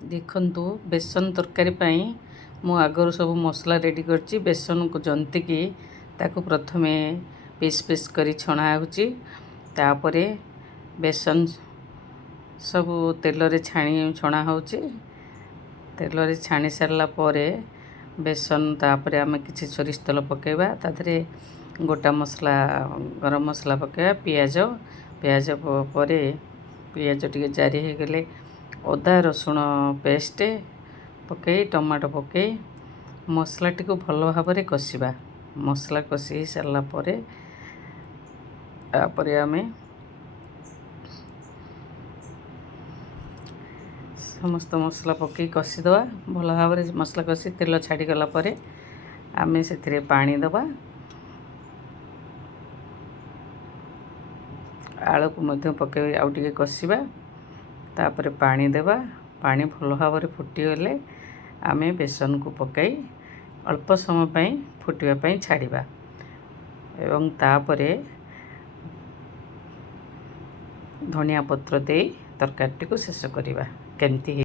देखंतु बेसन तरकारी पाई मु आगरू सब मसला रेडी करछि। बेसन को जंतिकी ताको प्रथमे पीस पीस करी छणा होछि। तापरे बेसन सब तेल रे छणा होछि। तेल रे छाणी सारला परे बेसन तापरे आमे किछि सोरिष तेल पकेबा। ताधरे गोटा मसला गरम मसला पकेबा। पियाज परे पियाज टिके जारी हे गेले अदा रसुण पेस्ट पकई टमाटो पकई मसला टी को भल भाव में कषिबा। मसला कषि सारा परे तापरे आमे समस्त मसला पकई कषिदवा। भल भाव में मसला कषि तेल छाड़ी गला परे आमे से पानी दबा। आलू को मध्य पकई आउ टिके कषिबा। तापरे पानी देबा। पानी भल भाव में फुटी गले आमे बेसन को पकई अल्प समय पई फुटिबा पई छाड़िबा। एवं तापरे धनिया पत्र दे तरकारी को शेष करिबा। केमती